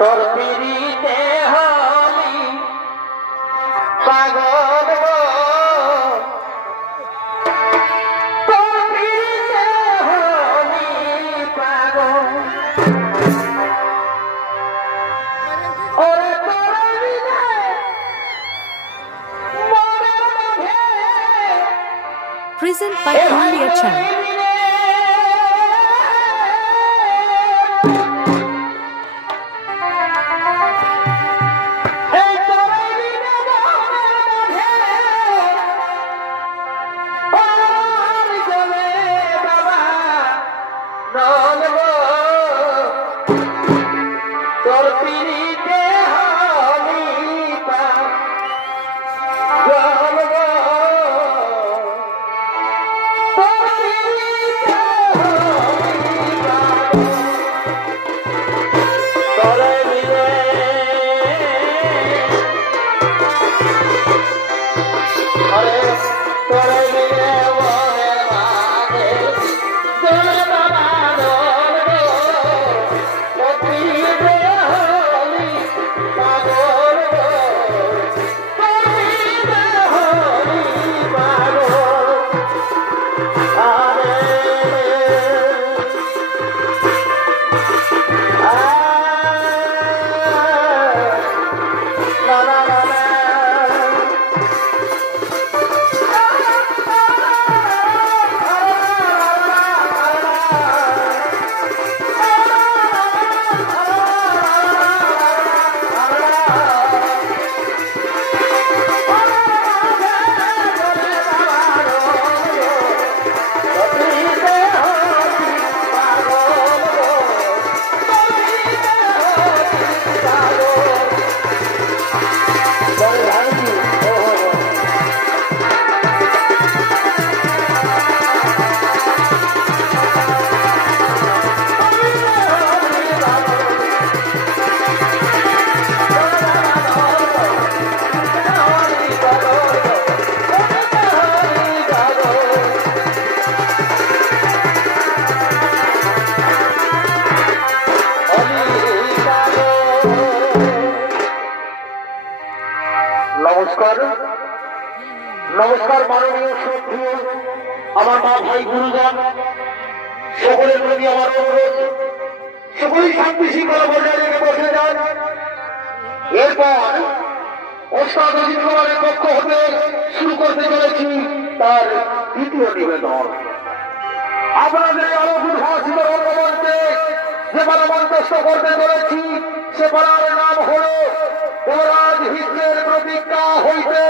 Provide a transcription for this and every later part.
তোর পিড়িতে হলি পাগল গো, তোর পিড়িতে হলি পাগল। ওরে তোর হৃদয়ে মনের মাঝে Present by India Channel. নমস্কার নমস্কার মাননীয় শ্রদ্ধেয় আমার মা ভাই গুরুজন সকলের প্রতি আমার অনুরোধ, সকলেই শান্তি শৃঙ্খলা বজায় রেখে বসে যান। এরপর ওস্তাদ অজিত কুমারের পক্ষ হতে শুরু করতে চলেছি তার দ্বিতীয় নিবেদন। আপনাদের অলৌকিক ভাষিত রঙ্গমঞ্চে যে পালা মঞ্চস্থ করতে চলেছি সে পালার নাম হল মহারাজ হিন্দের প্রতিজ্ঞা হইতে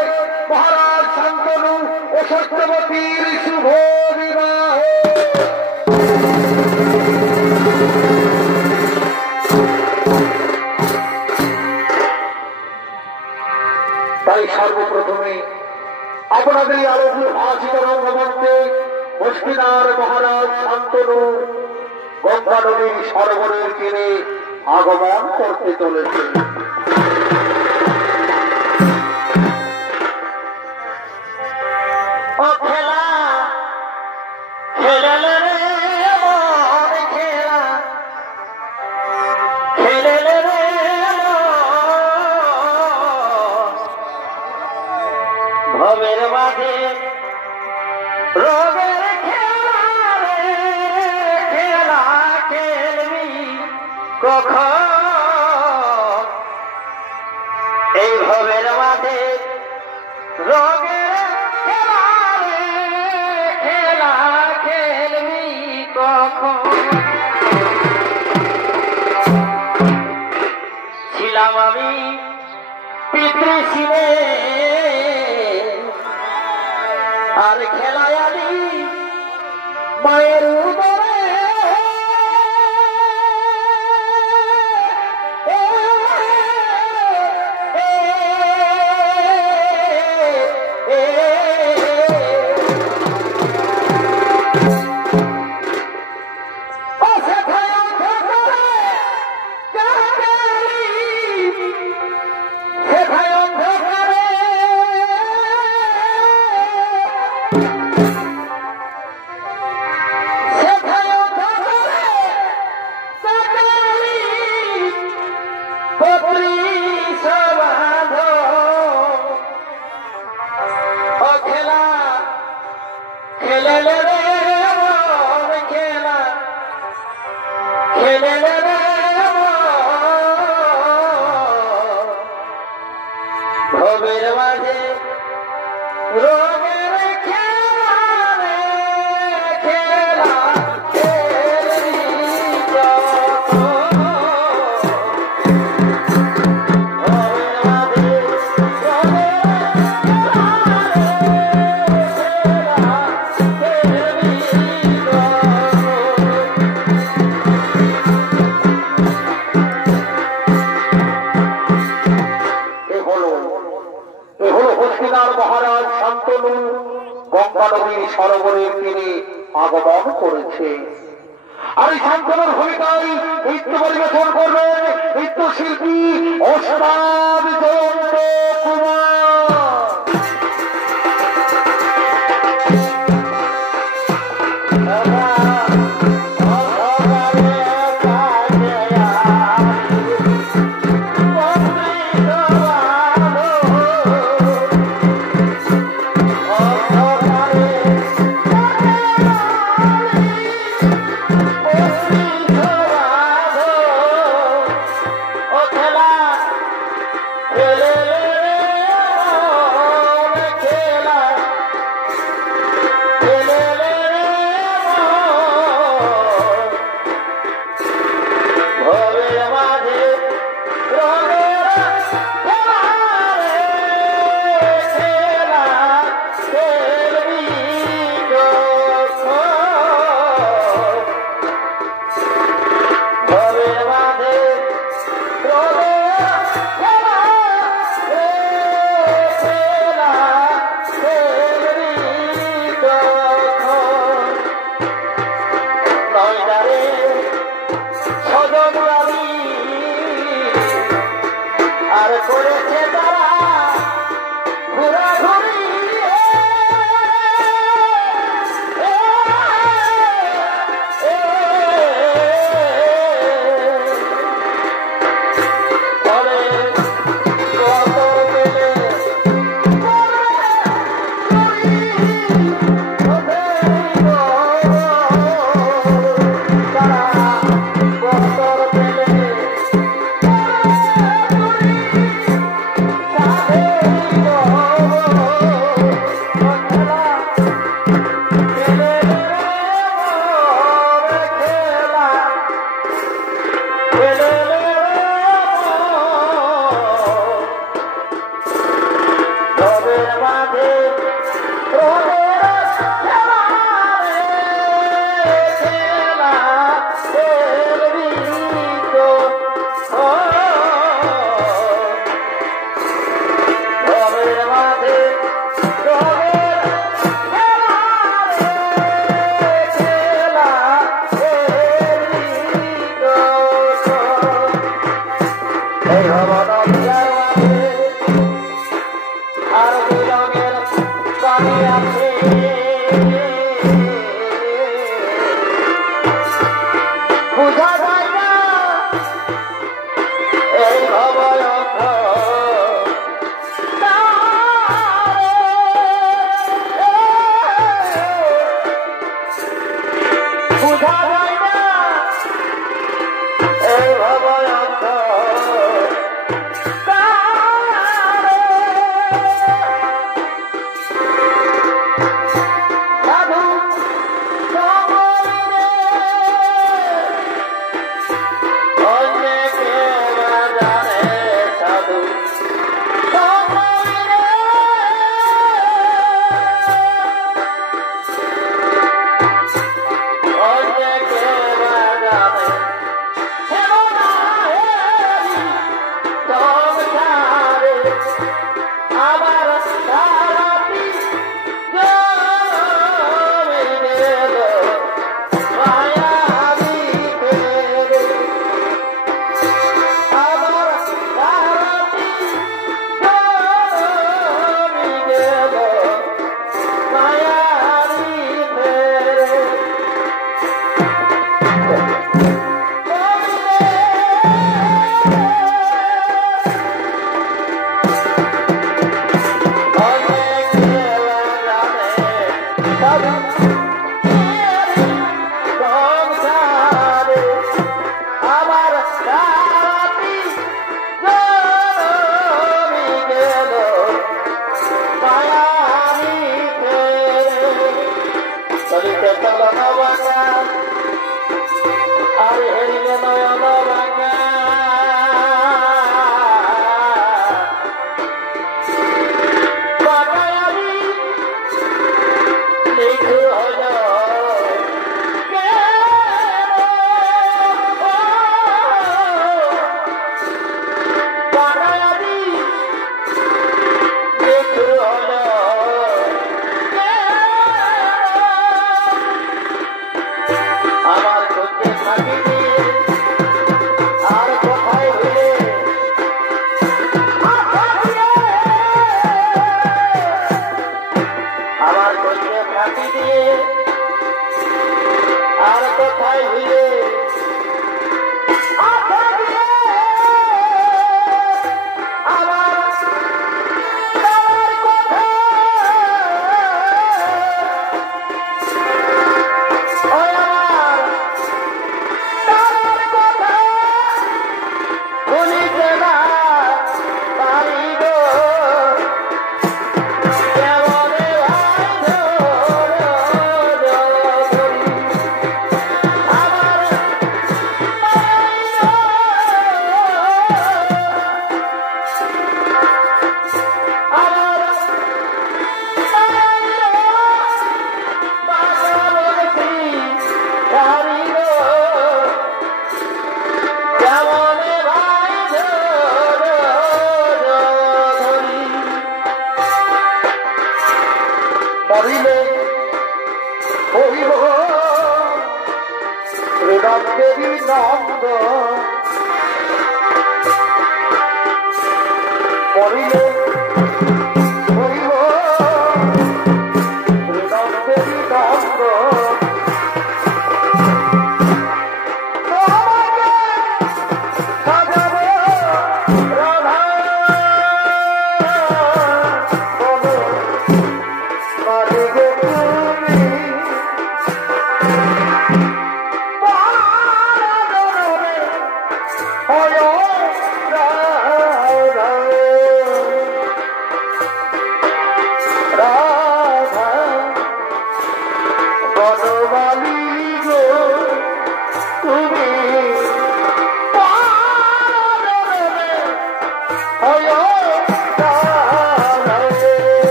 মহারাজ শান্তনু ও সত্যবতীর শুভ বিবাহ। তাই সর্বপ্রথমে আপনাদের আলোকিত ভাষিত রঙ্গমঞ্চে মুশকিনার মহারাজ শান্তনু গঙ্গা নদীর সরোবরের তীরে আগমন করতে চলেছে। ভবের মাঝে রোগের খেলা রে খেলা খেলবি কখন, এই ভবের মাঝে রোগের খেলা রে খেলা খেলবি কখন। ছিলাম আমি পিতৃশিলে আর খেলায় আমি মায়ের উদরে, সেখানে খেলে নেবে ভবের মাঝে রঙের খেলা রে খেলা মহারাজ শান্তনু গঙ্গা নদীর সরোবরের তীরে আগমন করেছে। আর এই শান্তনুর ভূমিকায় নৃত্য পরিবেশন করবেন নৃত্যশিল্পী ওস্তাদ জয়ন্ত কুমার। আর করেছে তারা ঘোরাঘুরি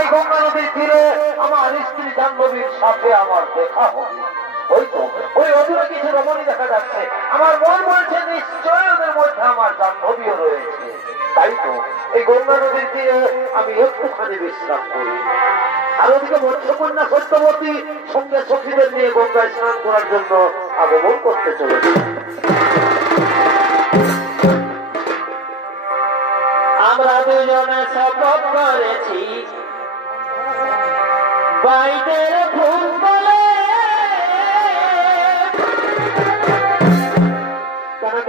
এই গঙ্গা নদীর তীরে আমার স্ত্রী জাহ্নবীর সাথে আমার দেখা হবে। ওই তো ওই অদূরে কিছু রমণী দেখা যাচ্ছে, আমার মন বলছে নিশ্চয় ওদের মধ্যে আমার জাহ্নবীও রয়েছে। তাই তো এই গঙ্গা নদীর তীরে আমি একটুখানি বিশ্রাম করি। আর ওদিকে মৎস্যকন্যা সত্যবতী সঙ্গে সখীদের নিয়ে গঙ্গায় স্নান করার জন্য আগমন করতে চলেছে। আমরা দুজনে শপথ করেছি বাইদের ফুল বলে,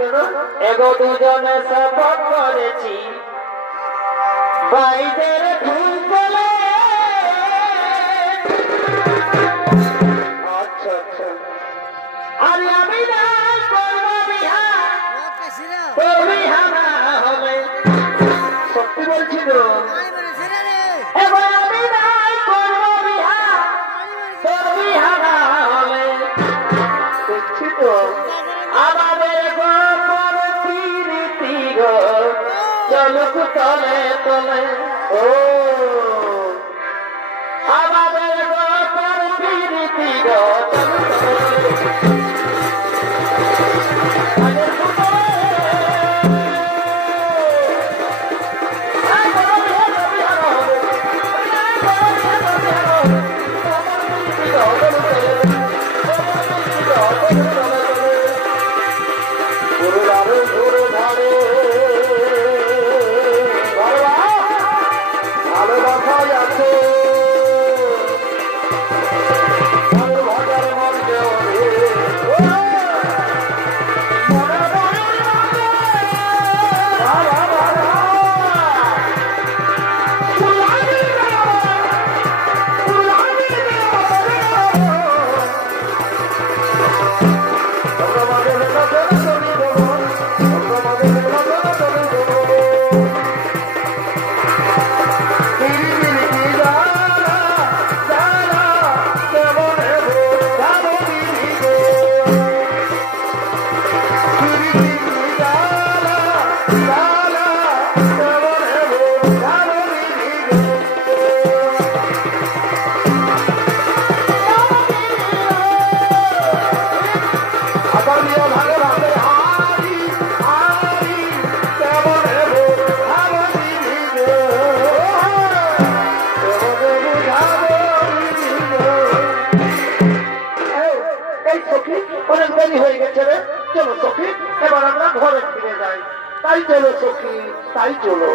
কেন এগো দুজনে শপথ করেছি বাইদের ফুল বলে। আচ্ছা আচ্ছা, আরে আমি না করবো বিহার, তোর বিহানা হবে। সত্যি বলছি তো? এবার আমি না করবো বিহার, তোর বিহানা হবে। দেখছি তো আমাদের গোপন প্রীতি গো চলুক তলে তলে, ও আমাদের গোপন প্রীতি গো চলুক তলে। অনেক দেরি হয়ে গেছে রে, চলো সখী এবার আমরা ঘরে ফিরে যাই। তাই চলো সখী, তাই চলো।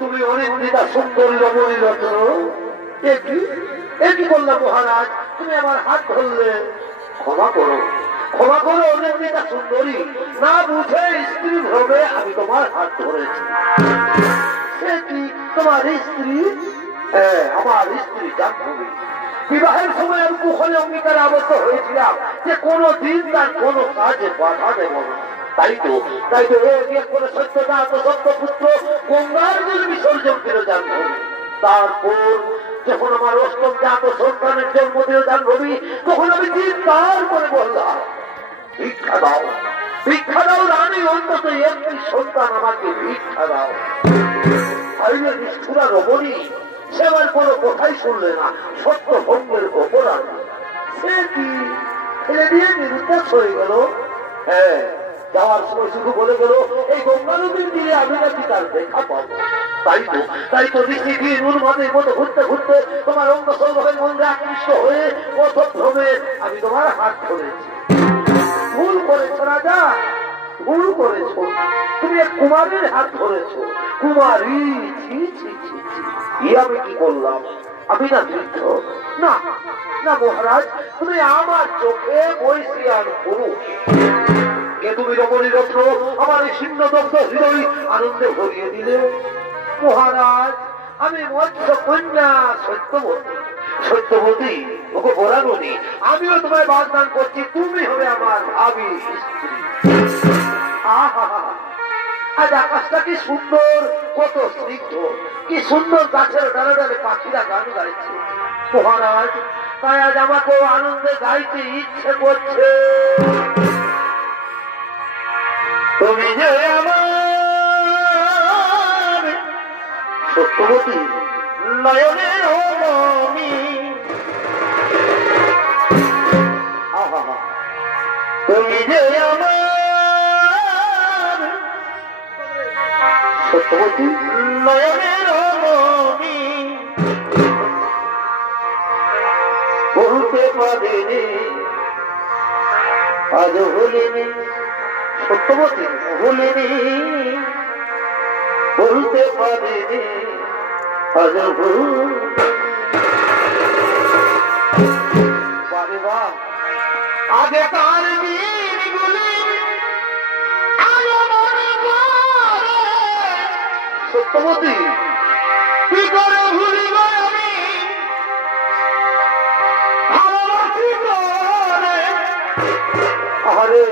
তুমি অনেক দিদা সুন্দরী রমণী রচন, একই বললাম মহারাজ, তুমি আমার হাত ধরলে। ক্ষমা করো, ক্ষমা করো অনেক দিদা সুন্দরী, না বুঝে স্ত্রী ভ্রমে আমি তোমার হাত ধরেছি। সে কি তোমার স্ত্রী? হ্যাঁ, আমার স্ত্রী জাহ্নবী। বিবাহের সময় আমি কুখলে অঙ্গীকারে আবদ্ধ হয়েছিলাম যে কোনদিন তার কোনো কাজে বাধা দেব না। তাই তো এক করে সত্যতা সত্য পুত্র গঙ্গার জল বিসর্জন দিল জাহ্নবী। তারপর যখন আমার অষ্টম জাত সন্তানের জন্ম দিল জাহ্নবী, তখন আমি চিন্তার করে বললাম, ভিক্ষা দাও, ভিক্ষা দাও রানী, অন্তত একটি সন্তান আমাকে ভিক্ষা দাও। আইনে নিষ্ঠুরা রমণী সে আমার কোনো কথাই শুনলে না, সত্য ভঙ্গের অপরাধ। সে কি ফেলে দিয়ে নিরুদ্দেশ হয়ে গেল? হ্যাঁ, যাওয়ার সময় শুধু বলে গেল এই গঙ্গা নদীর তীরে আমি নাকি তার দেখা পাবো। তাই তো নিশ্চিত নুন মাদের মতো ঘুরতে ঘুরতে তোমার অঙ্গ সৌরভের মন্দিরে আকৃষ্ট হয়ে পথভ্রমে আমি তোমার হাত ধরেছি। ভুল করেছ রাজা, ভুল করেছ, তুমি এক কুমারীর হাত ধরেছ। কুমারী, ছি ছি ছি, আমি কি করলাম? আমি না বৃদ্ধ? না না মহারাজ, তুমি আমার চোখে বৈশিয়ান পুরুষ। কে তুমি রমণী রত্ন, আমার এই ছিন্নদগ্ধ হৃদয় আনন্দে ভরিয়ে দিলে। মহারাজ, আমি মৎস্য কন্যা সত্যবতী। সত্যবতী ওকে বলানি, আমিও তোমায় বাগদান করছি, তুমি হবে আমার ভাবি স্ত্রী। আহা, আজ আকাশটা কি সুন্দর, কত স্নিগ্ধ, কি সুন্দর গাছের ডালে ডালে পাখিরা গান গাইছে। মহারাজ, তাই আজ আমাকেও আনন্দে গাইতে ইচ্ছে করছে। তুমি যে আমার সত্যবতী নয়নের মমি তুমি যে আমার সত্যবতী নয়নের মমি বলতে পারিনি আজ ভুলিনি সত্যবতী ভুলিনি বলতে পারিনি আজ ভুল বারে বাহ আগে তার বীরগুলি আজ মনে পড়ে সত্যবতী কি করে ভুলিব আমি ভালোবাসি করে আরে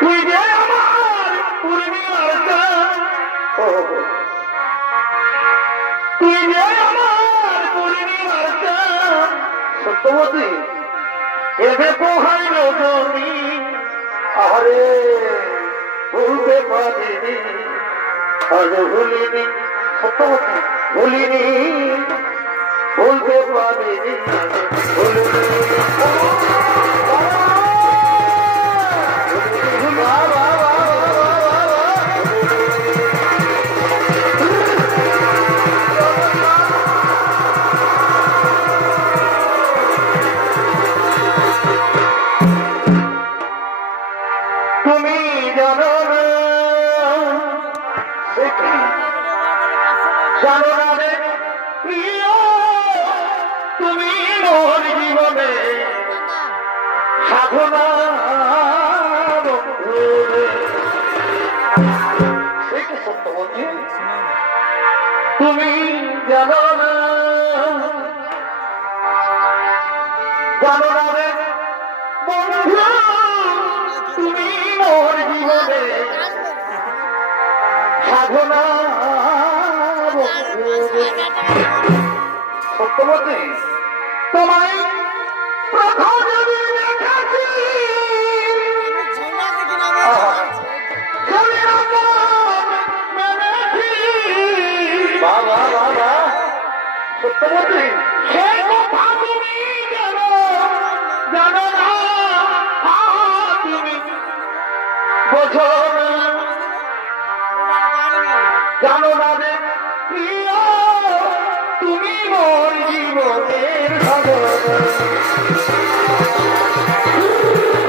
তুই যে আমার পূর্ণিমার চাঁদ তুই যে আমার পূর্ণিমার চাঁদ সত্যবতী এবে পোহাইল তুমি আরে ভুলতে পারিনি আজ ভুলিনি সত্যবতী ভুলিনি বলতে পারিনি ভুলিনি তুমি জানো না জানো না রে প্রিয় তুমি মোর জীবনে সাধনা বন্ধু রে। সে কি সত্যবতী তুমি জানো না রে বন্ধু তুমি মোর জীবনে সাধনা বন্ধু রে। সত্যবতী তোমায় প্রথম যেদিন দেখেছি সেদিন মন মেনেছি। বাবা বাবা সত্যবতী সে কথা তুমি জানো জানো না তুমি বোঝো না জানো না রে প্রিয় তুমি মোর জীবনের সাধনা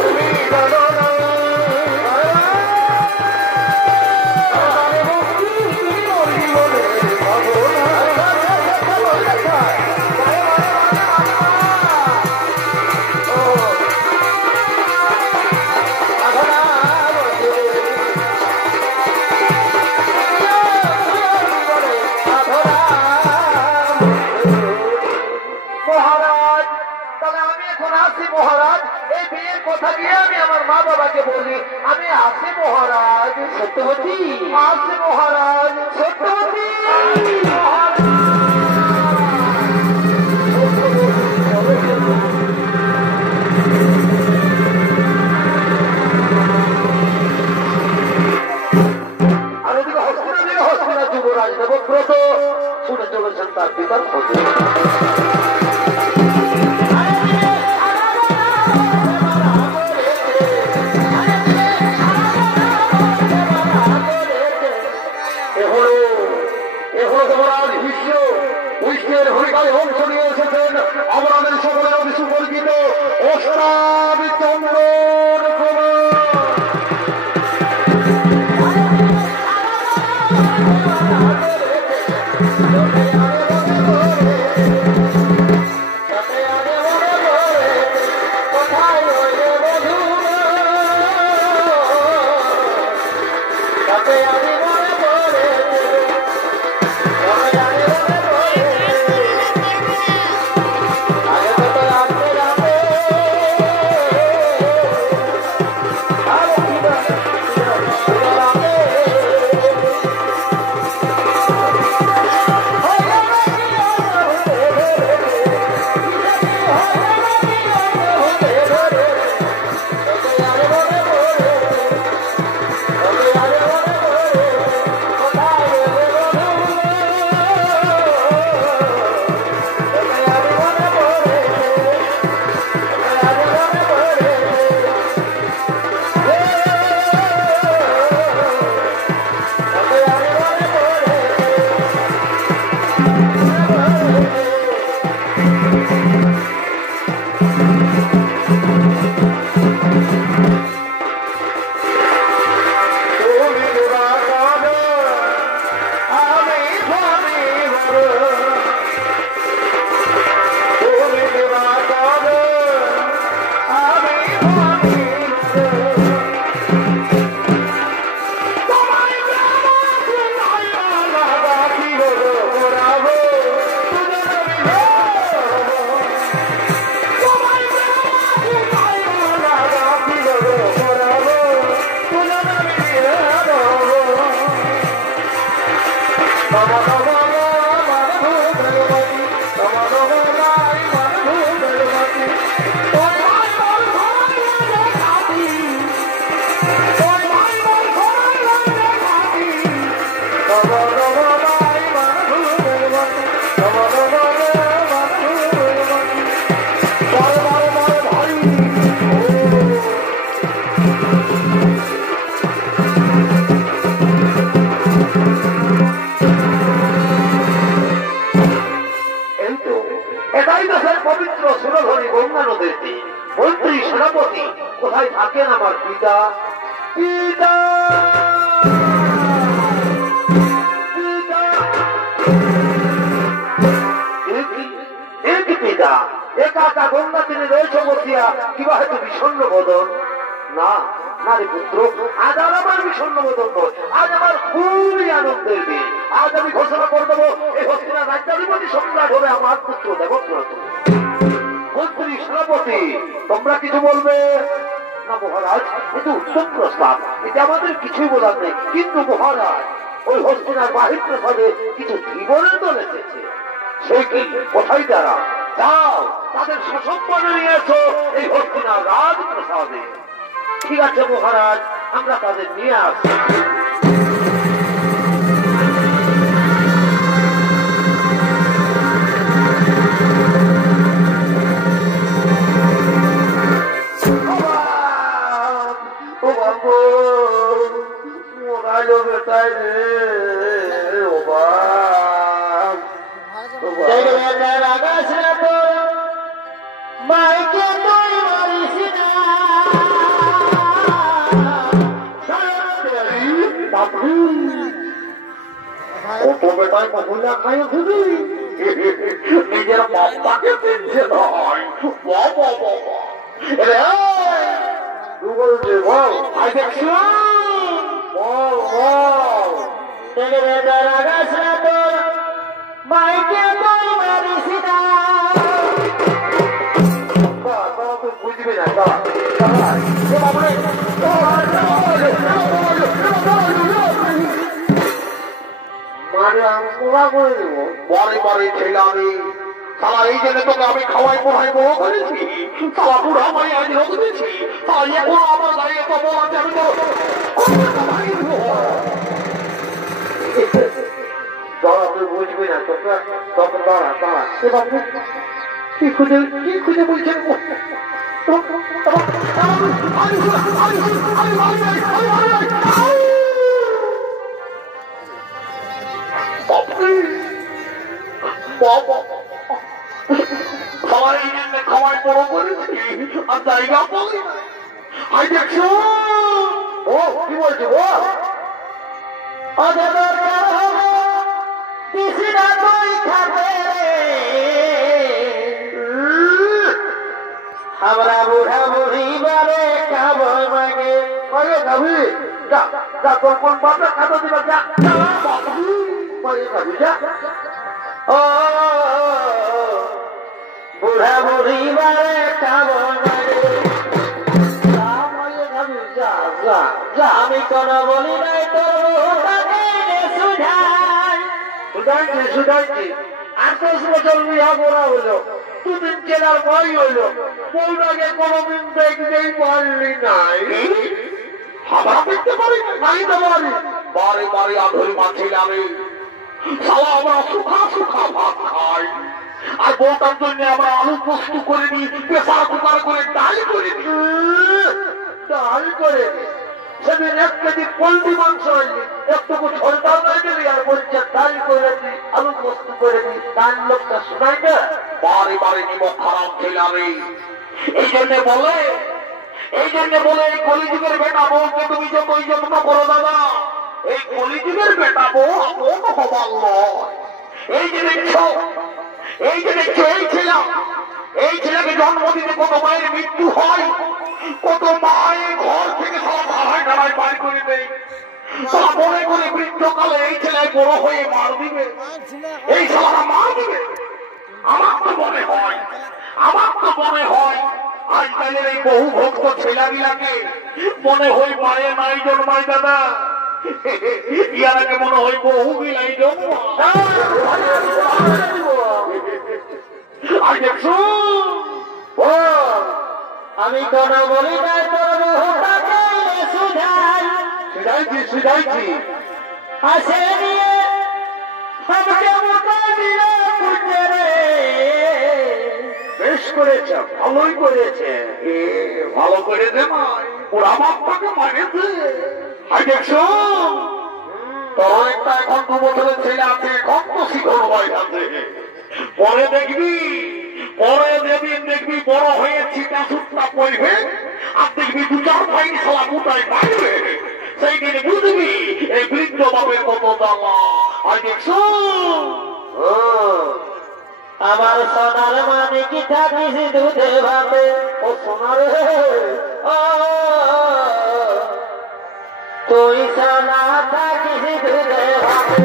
তুমি জানো না তুমি মোর জীবনের সাধনা মহারাজ তাহলে আমি এখন আসি মহারাজ এই বিয়ের কথা গিয়ে আমি আমার মা বাবাকে বলি আমি আসি মহারাজ সত্যবতী আসি মহারাজ সত্যবতী আর ওদিকে হস্তিনা যুবরাজ দেবব্রত ছুটে চলেছেন তার পিতার খোঁজে যুবরাজ ভীষ্মের হরিকালে অংশ নিয়ে এসেছেন অমরানের সকলের অভিষুক সেনাপতি, কোথায় থাকেন আমার পিতা? পিতা পিতা, একা একা গঙ্গা তিনি রয়েছে বসিয়া, কিবা হয়তো বিষণ্ণ বদন? না না রে পুত্র, আজ আর আমার বিষণ্ণ বদন নয়, আজ আমার খুবই আনন্দের দিন। আজ আমি ঘোষণা করে দেবো, এই হস্তিনার রাজ্যাধিপতি সম্রাট হবে আমার পুত্র দেবব্রত। মন্ত্রী, সেনাপতি, তোমরা কিছু বলবে না? মহারাজ, এটা উত্তম প্রস্তাব, এটা আমাদের কিছুই বলার নেই। কিন্তু মহারাজ, ওই হস্তিনার বাহির প্রসাদে কিছু জীবনের দল এসেছে। সে কি? কোথায় তারা? যাও, তাদের সসম্মানে নিয়ে এসো এই হস্তিনার রাজপ্রসাদে। ঠিক আছে মহারাজ, আমরা তাদের নিয়ে আসি। ও বাবু, মোবাইল বেটায় রে, ও বাপ, মাইকে তুই মারিস না, কত বেটায় মহিলা খায় শুধু নিজের বাপ্পাকে দিচ্ছে নয়। বলছে বল, দেখছি বল বল, মাইকে তুই মারিস না, তুই বুঝবি না। মানে পোড়া করে দেবো পরে পরে ছেলে আমি সারা, এই জন্য তোকে আমি খাওয়াই পোড়াই বড় করেছি। সারা বুড়া ভাই আজ রোগ দিয়েছি, এখন আমার দাঁড়িয়ে তো বল আছে, আমি তো দাঁড়া, তুই বুঝবি না। তোকে তখন দাঁড়া দাঁড়া, কি খুঁজে বলছেন? খাওয়াই বড় করেছি আর জায়গা বলি। আই দেখছো ও কি বলছি? ও আমরা বুড়া বুড়ি বারে খাবো মাগে, খাবি যা যা, তোর কোন বাপটা খাবো দিবা, যা খাবি যা। ও বুড়া বুড়ি বারে খাবো মাগে, আমি কোন বলি নাই তোর সুধাইছি 28 বছর বিহা করা হলো, দুদিন জেলার ভয় হইলো, বউটাকে কোনদিন দেখতেই পারলি নাই। আমরা দেখতে পারি নাই তো পারি, বারে বারে আধুরি মাছিল আমি সালা, আমরা সুখা সুখা ভাত খাই, আর বউটার জন্য আমরা আলু পোস্ত করে নিই, প্রেসার কুকার করে ডাল করে নিই। ডাল করে সেদিন 1 কেজি পোল্ট্রি মাংস হয়নি, একটুকু ঝোলটাও নাই দিলি, আর বলছে ডাল করেছি, আলু পোস্ত করে দিই। ডাল লোকটা শোনাই না, বারে বারে নিমক খারাপ খেলামে। এই জন্য বলে এই কলিযুগের বেটা বউকে তুমি যতই যত্ন করো দাদা, এই কলিযুগের বেটা বউ আপন হবার নয়। এই যে দেখছো এই ছেলেকে জন্ম দিতে কত মায়ের মৃত্যু হয়, কত মায়ের ঘর থেকে সব ভাড়ায় টাড়ায় বাড়ি করে দেয়। তারা মনে করে বৃদ্ধকালে এই ছেলে বড় হয়ে মার দিবে, এই সালারা মার দিবে। আমার তো মনে হয় আজকালের এই বহু ভক্ত ছেলেগুলাকে মনে হয় মায়ে নাই জন্মায় দাদা, ইয়ারাকে মনে হয় বহু বিলাই জন্ম। আর দেখছো আমি কোন বলি নাই তোর সুধাইছি আসে নিয়ে বেশ করেছে, ভালোই করেছে, ভালো করে দে ওরা বাপ্পাকে মানেছে। আর দেখছো তোর একটা এখন 2 বছরের ছেলে আছে, এখন তো শিখর বয়স আছে, পরে দেখবি পরে যেদিন দেখবি বড় হয়ে ছিটা সুটটা পড়বে আর দেখবি দু চার ভাই শালা মুটাই মারবে সেই দিন বুঝবি এই বৃদ্ধ বাপের কত জ্বালা। আর দেখছো আমার সোনার মানে কি থাকিস দুধে ভাবে ও সোনারে তুই সোনা থাকিস দুধে ভাবে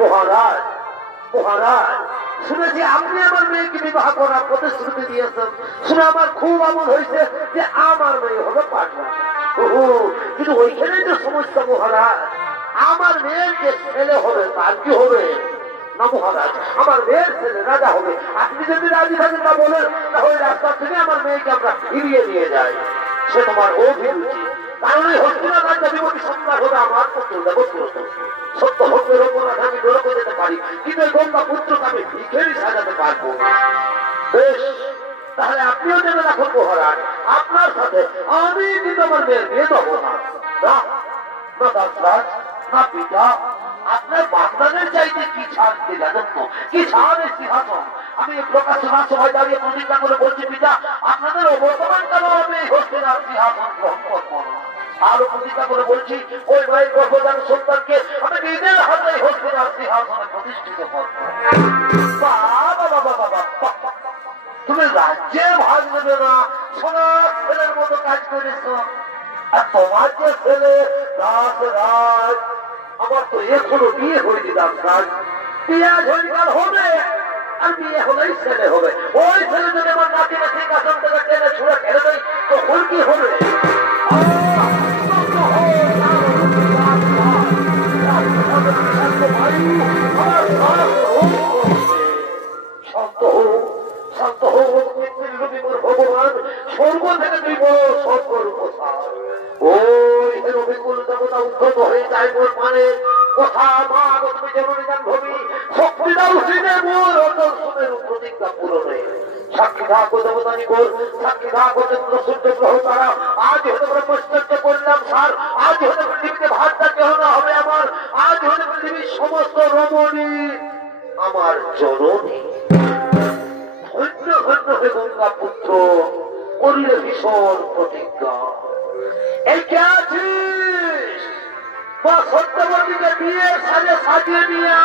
মহারাজ মহারাজ শুনেছি আপনি আমার মেয়েকে বিবাহ করার প্রতিশ্রুতি দিয়েছেন শুনে আমার খুব আমোদ হয়েছে যে আমার মেয়ে হবে পাটনা। কিন্তু ওইখানে যে সমস্যা মহারাজ আমার মেয়ের যে ছেলে হবে তার কি হবে না মহারাজ আমার মেয়ের ছেলে রাজা হবে। আপনি যদি রাজি থাকেন না বলেন তাহলে রাস্তা থেকে আমার মেয়েকে আমরা ফিরিয়ে নিয়ে যাই। সে তোমার অভিরুচি কারণ এই হস্তিনাথ রাজ্য বিমতি সন্তান হবে আমার পুত্র দেবব্রত। সত্য হত্যের অপরাধ আমি নরকে যেতে পারি কিন্তু এই গঙ্গা পুত্রকে আমি ভিখেরই সাজাতে পারবো। বেশ তাহলে আপনিও জেনে রাখুন মহারাজ আপনার সাথে আমি কিন্তু আমার মেয়ের বিয়ে দেবো না। না দাসরাজ না পিতা আপনার বাগদানের চাইতে কি ছাড় কে জানেন তো কি ছাড় এই সিংহাসন। আমি প্রকাশনা সভায় দাঁড়িয়ে প্রতিজ্ঞা করে বলছি পিতা আপনাদের অবর্তমান কেন আমি এই হস্তিনাথ সিংহাসন গ্রহণ করবো না। আরো প্রতিজ্ঞা করে বলছি ওই ভাইয়ের গর্ভজাত সন্তানকে আমি নিজের হাতে হস্তিনাথ সিংহাসনে প্রতিষ্ঠিত করবো। তুমি রাজ্যে ভাগ নেবে না সোনার ছেলের মতো কাজ করেছ আর তোমার যে ছেলে দাসরাজ আমার তো এখনো বিয়ে হয়নি দাসরাজ বিয়ে হরিকাল হবে আর বিয়ে হলেই ছেলে হবে। ওই ছেলে যদি আমার নাতিকে সিংহাসন থেকে টেনে ছুঁড়ে ফেলে দেয় তখন কি হবে? শান্ত হোক শান্ত হোক ভগবান স্বর্গ থেকে তুই বড় স্বর্গর উপসার ওই রবিকুল দেবতা উদ্ধত হয়ে যায় মোর মানে কথা মা তুমি যেমন ভূমি শক্তি দাও সিনে মোর অদর্শনের প্রতিজ্ঞা পূরণে সাক্ষী থাকো দেবতা নিকট সাক্ষী থাকো চন্দ্র সূর্য গ্রহ তারা আজ হতে ব্রহ্মচর্য করলাম সার আজ হতে পৃথিবীতে ভাতটা কেহ না হবে আমার আজ হতে পৃথিবীর সমস্ত রমণী আমার জননী ধন্য ধন্য হে গঙ্গা পুত্র করিলে ভীষণ প্রতিজ্ঞা। এই কে আছিস বা সত্যবতীকে বিয়ে সাজে সাজিয়ে নিয়ে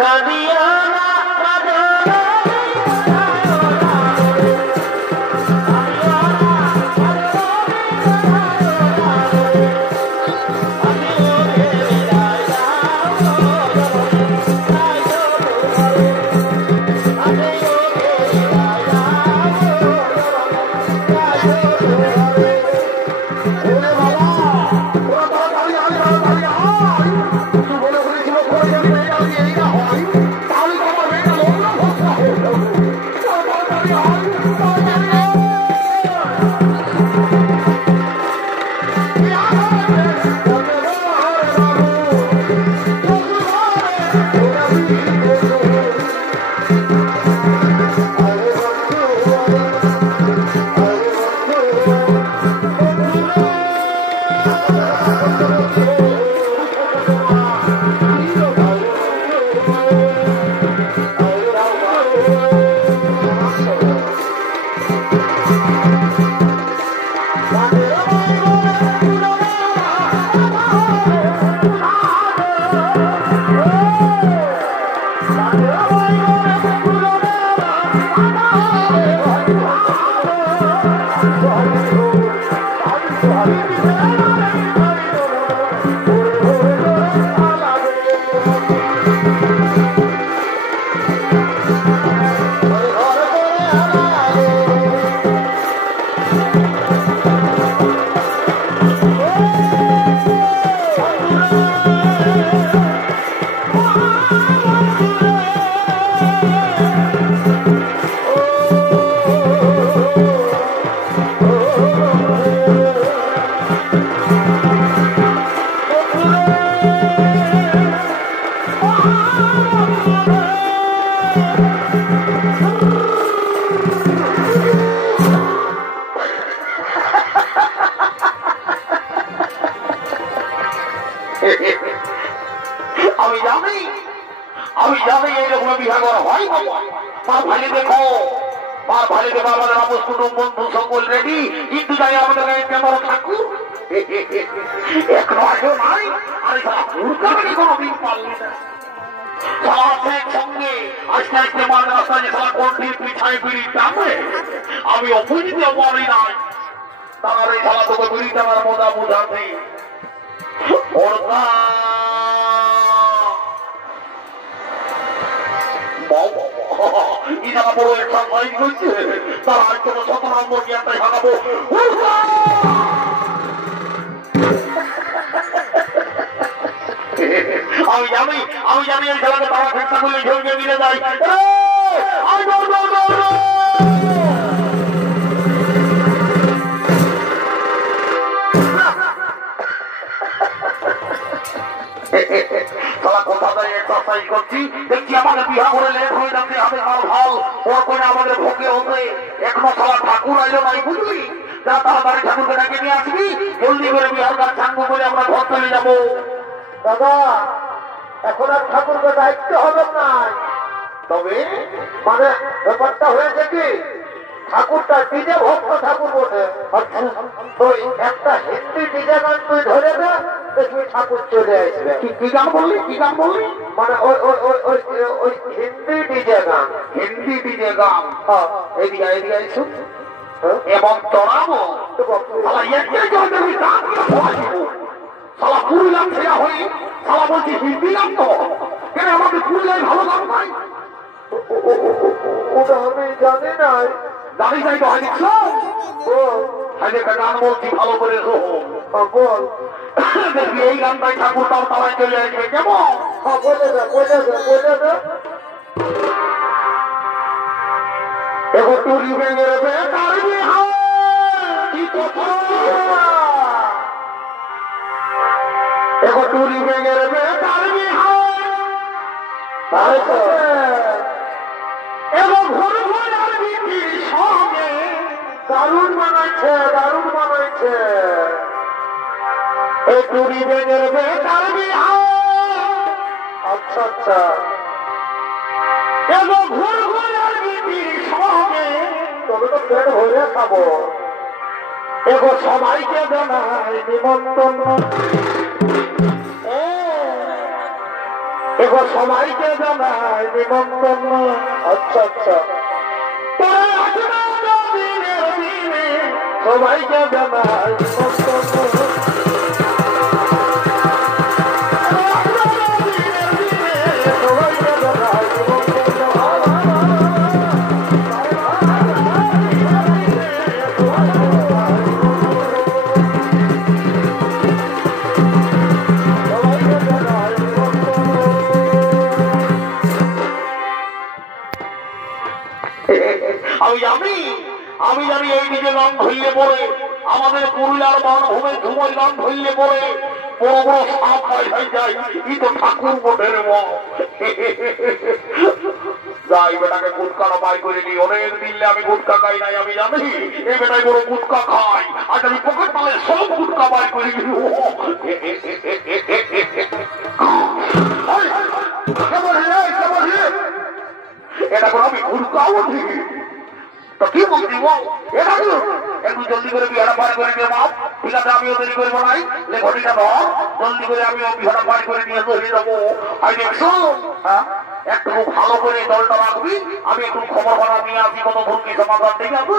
কাঁদিয়া এবার সবাইকে জানাই নিমন্ত্রণ। আচ্ছা আচ্ছা, সবাইকে জানাই নিমন্ত্রণ। আমি জানি এই দিকে গান ধরলে পরে আমাদের পুরুলিয়ার মানভূমে ধুময় গান ধরলে পরে বড় বড় সাপ হয়ে যায়। ই তো ঠাকুর বোধের যাই বেটাকে গুটকাটা বাই করে নি। অনেক দিনলে আমি গুটকা খাই নাই, আমি জানি এই বেটাই বড় গুটকা খাই। আজ আমি পকেট মালে সব গুটকা বাই করে নি। এটা করে আমি গুটকাও ঠিক তো কি বলছি এটা একটু জলদি করে বিহারা পার করে দিয়ে মাপ। ঠিক আছে, আমিও দেরি করবো নাই, ঘটিটা দাও জলদি করে আমিও বিহারা পার করে নিয়ে চলে যাবো। আর দেখছো একটু ভালো করে দলটা রাখবি, আমি একটু খবর বানা নিয়ে আসি কত ভূমি সমাধান। ঠিক আছে,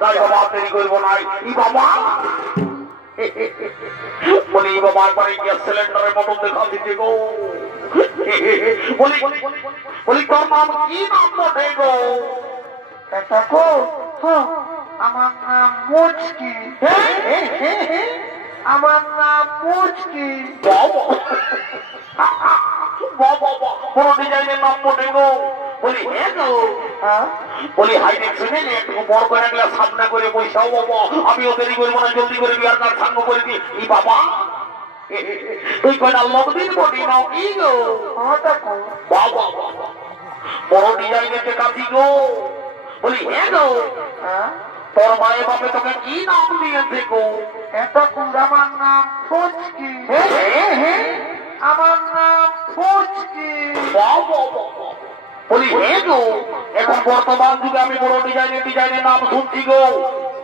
যাই বাবা দেরি করবো নাই। ই বাবা বলি বাবা একবার গ্যাস সিলিন্ডারের মতন দেখা দিতে গো। বলি তোর নাম কি নাম বটে গো? আমার নাম মুচকি। আমার নাম মুচকি। কোন ডিজাইনের নাম বটে গো? বলি হ্যাঁ গো। বলি হাই দেখছি একটু বড় করে গেলে সামনে করে বৈশাও বাবা, আমিও দেরি করবো না, জলদি করে বিয়ার কাজ সামনে করে দিই। ই বাবা তুই কয়টা লকদিন বটি নাও কি গো? বাবা বড় ডিজাইনের কাছি গো। বলি হ্যাঁ গো। তোর মায়ে বাপে তোকে কি নাম দিয়েছে গো? আমার নাম ফুচকি। আমার নাম ফুচকি। বলি হ্যাঁ গো, এখন বর্তমান যুগে আমি বড় ডিজাইনের নাম শুনছি গো।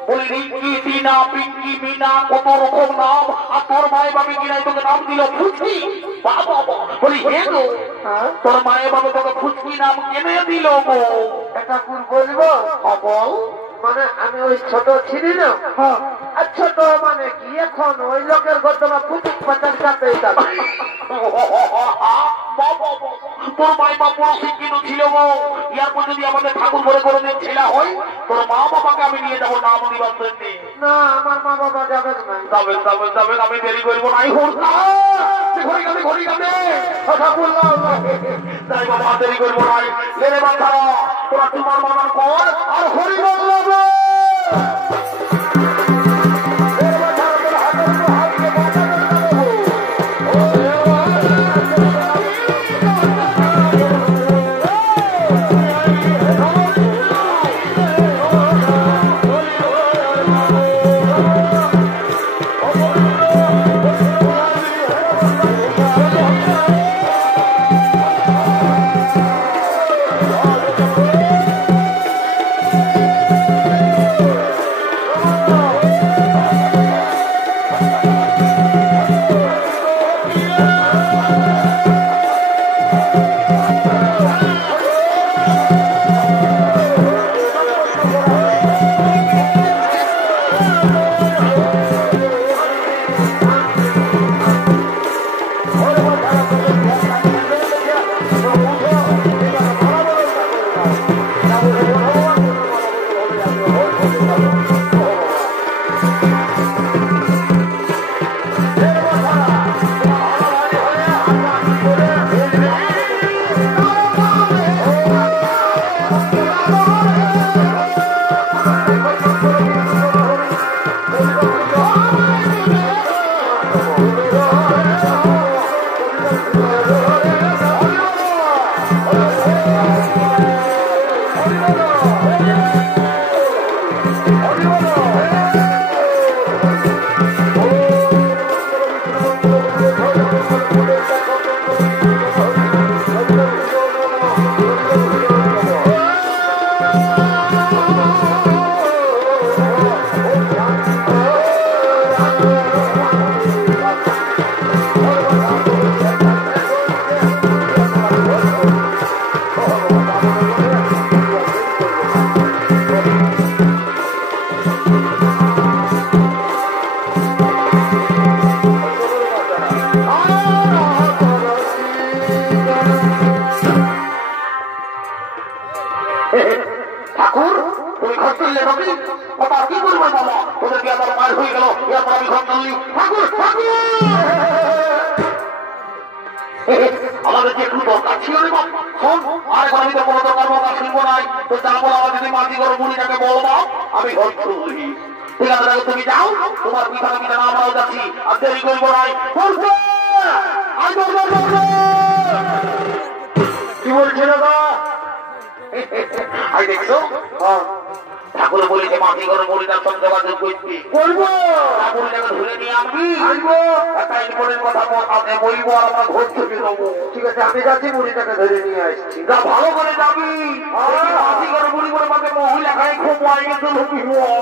বলি রিঙ্কি, টিনা, পিঙ্কি, মিনা, কত রকম নাম। আর তোর মায়ে বাপে কি নাই তোকে নাম দিল ফুচকি? বলি হ্যাঁ গো, তোর মায়ে বাপে তোকে ফুচকি নাম কেনে দিল গো? এটা কোন বলবো? বল। মানে আমি ওই ছোট ছিলি না, আর ছোট মানে কি এখন ওই লোকের ঘটনা পুতুক পাচার কাটে। তোর মাই বাপ বড় শিক্ষিত ছিল গো। ইয়ার পর যদি আমাদের ঠাকুর ঘরে কোনোদিন ছেলে হয়, তোর মা বাবাকে আমি নিয়ে যাবো নাম দিবার জন্য। না, আমার মা বাবা যাবে না। যাবেন, আমি দেরি করবো নাই। ঘড়ি গাবে কথা বললাম, যাই বাবা দেরি করবো নাই। লেরে বাচ্চারা তোরা তোমার মামার কর আর হরি বললাম। কথা কি করবো বাবা তোদের কি আমার মার হয়ে গেল এরপর আমি ঘর করলি ঠাকুর ঠাকুর আমাদের যে একটু দরকার ছিল রে বাবা শোন আর এখন আমি তো কোনো দরকার দরকার শুনবো নাই তো যা বলো আমার যদি মাটি করো বুড়িটাকে বলবো আমি ঘর করবি ঠিক আছে দেখো তুমি যাও তোমার পিছনে পিছনে আমরাও যাচ্ছি আর দেরি করবো নাই কি বলছে দাদা আই দেখছো ঠাকুর বলেছে মাটি করো বুড়িটার সঙ্গে যোগাযোগ করতে বলবো বুড়িটাকে ধরে নিয়ে আনবি আনবো একটা ইম্পর্টেন্ট কথা তাতে বলবো আর আমরা ঘর থেকে দেবো ঠিক আছে আমি যাচ্ছি বুড়িটাকে ধরে নিয়ে আসছি যা ভালো করে যাবি মাটি করো বুড়ি করে মাঝে মহিলা খাই খুব মাই গেছে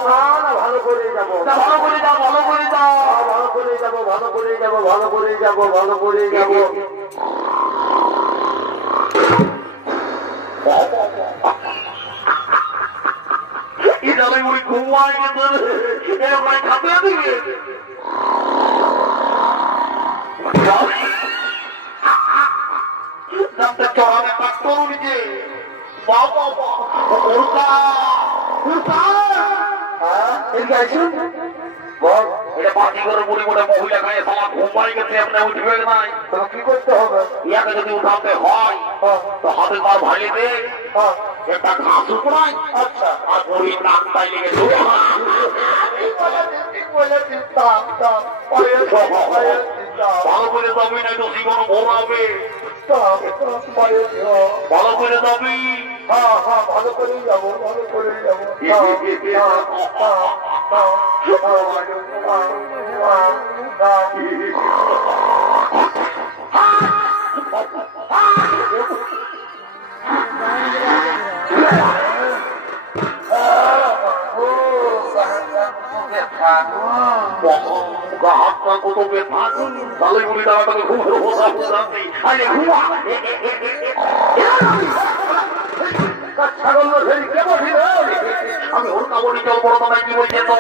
না ভালো করে যাবো ভালো করে যাও ভালো করে যাও ভালো করে যাবো ভালো করে যাবো ভালো করে যাবো ভালো করে যাবো ইদালে ওই ঘুমাই গেছে এরকম খাতে দিবে যাতে চড়াবে ডাক্তার নিজে বাবা এদিকে আসুন বল এটা পার্টি করে বুড়ি বুড়ে মহিলা গায়ে সালা ঘুমাই গেছে আপনি উঠবে নাই তবে কি করতে হবে ইয়াকে যদি উঠাতে হয় তো হাতে তার ভাই দে একটা ঘাস উপড়াই আচ্ছা আর বুড়ি নাক তাই লেগে ভালো করে যাবি নাই তো জীবন ভোরাবে ভালো করে যাবি ভালো করেই যাবো ভালো করেই যাবো হাতটা কত বেথা তাহলে বুড়ি দাঁড়াটাকে ঘুম আরে ঘুমা আমি ওর কাবড়ি চল বড় তোমায় কি বলছে তো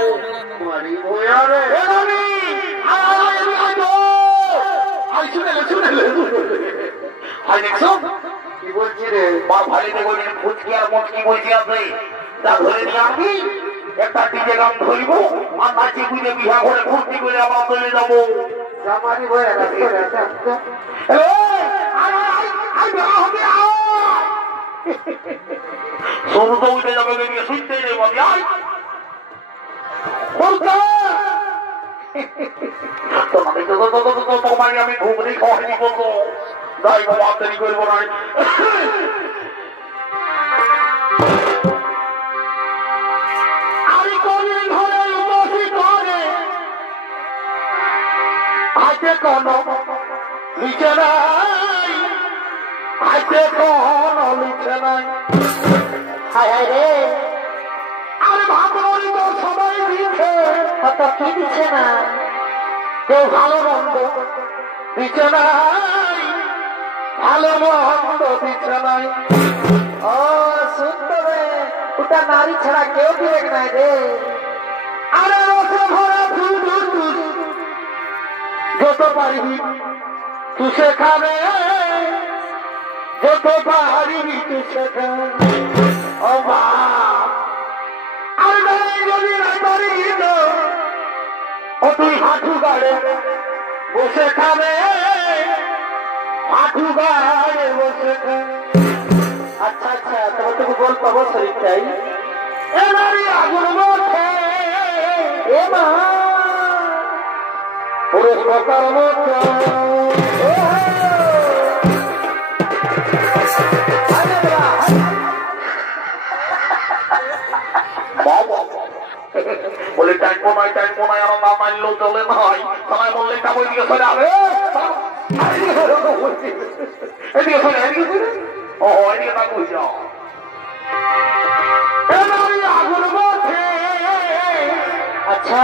কি বলছি রে ভাই দেখো ফুচকি আর মচকি বলছি আছে তা ধরে নিয়ে আসবি একটা ডিজে গান ধরবো আর নাচি বুঝে বিহা করে ফুর্তি করে আবার চলে যাবো জামারি বয়ে সরু তো উঠে যাবে বেরিয়ে শুনতেই নেই বাবি আয় তোমায় আমি ঘুমরি খাওয়াইনি বলবো যাই বাবা দেরি করবো না কোনো লিখে নাই আজকে কোনো লিখে নাই হায় হায় রে আরে ভাবনি তো সবাই দিচ্ছে কত কি দিচ্ছে না কেউ ভালো মন্দ দিচ্ছে নাই ভালো মন্দ দিচ্ছে নাই ও শুনতে রে ওটা নারী ছাড়া কেউ দিবে নাই রে আরে রসে ভরা ফুল যত পারিবি তুই সেখানে যত পারিবি তুই সেখানে ও মা আমি যদি না পারি ও তুই হাঁটু গাড়ে বসে খাবে হাঁটু গাড়ে বসে খাবে আচ্ছা আচ্ছা তোমার তো বল পাবো শরীরটাই এবারে আগুন মধ্যে এ মা পুরুষ প্রকার মধ্যে বলে টাইম নাই আমার না মানলেও চলে নাই সবাই বললে তা বই দিকে সরে যাবে এদিকে সরে এদিকে ও এদিকে তা বুঝ যাও আগুন মধ্যে আচ্ছা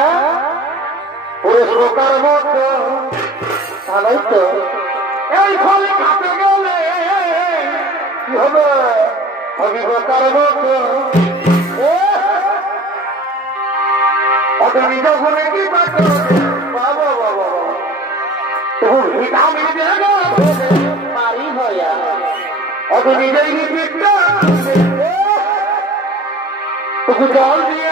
পুরুষ প্রকার মধ্যে ভালোই তো এই ফলে কাঁপে গেলে কি হবে অভিপ্রকার মধ্যে তুমি যখন কি বাবা বাবা তুমি ভিটামিন দেবে মারি হইয়া তুমি নিজেই পিঠটা তুমি জল দিয়ে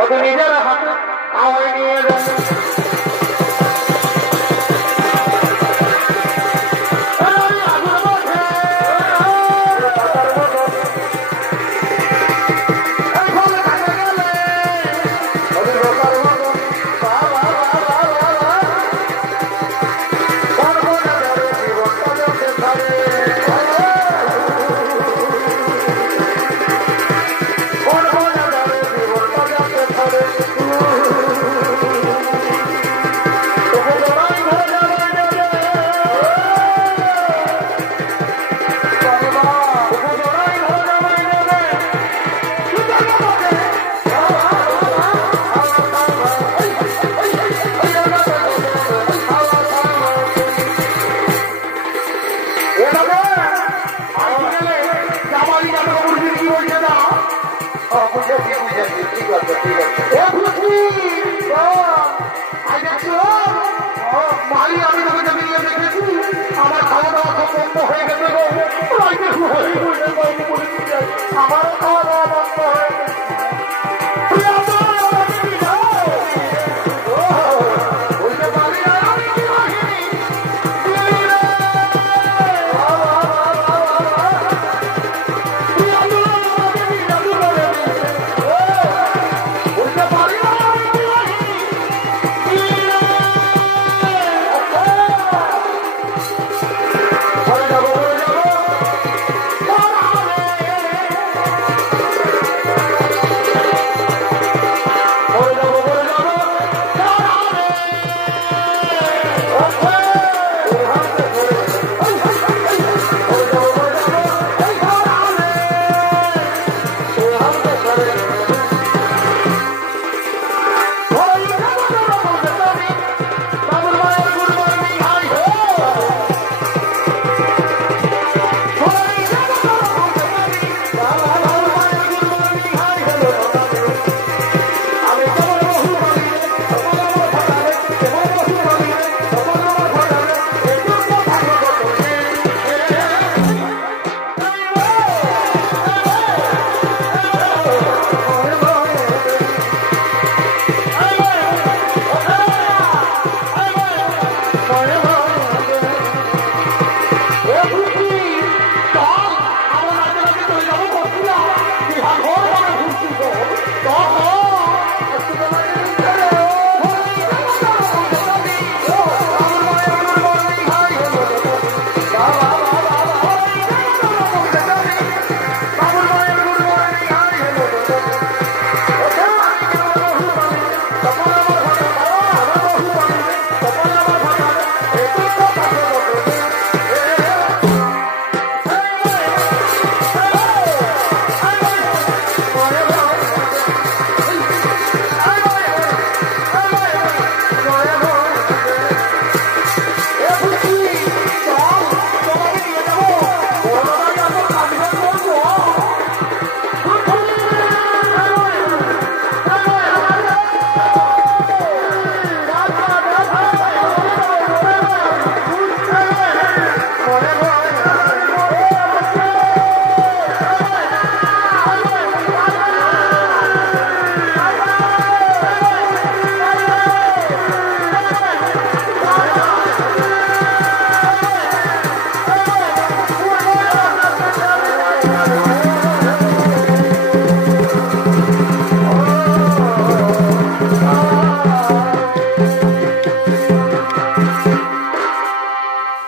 ওকে নিজের হাতে খাওয়াই নিয়ে যাবে। আমার খাওয়া দাওয়া সব বন্ধ হয়ে গেছে আমার খাওয়া দাওয়া বন্ধ হয়ে গেছে।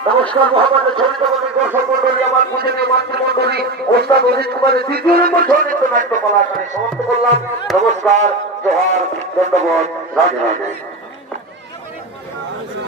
নমস্কার মহামান্য ছন্দিত দর্শক মন্ডলী, আমার পূজনীয় মাতৃমন্ডলী ওস্তাদ অজিত কুমারের ২য় নম্বর ছন্দিত নাট্যকলা আমি সমাপ্ত করলাম। নমস্কার, জোহার, ধন্যবাদ, রাধে রাধে।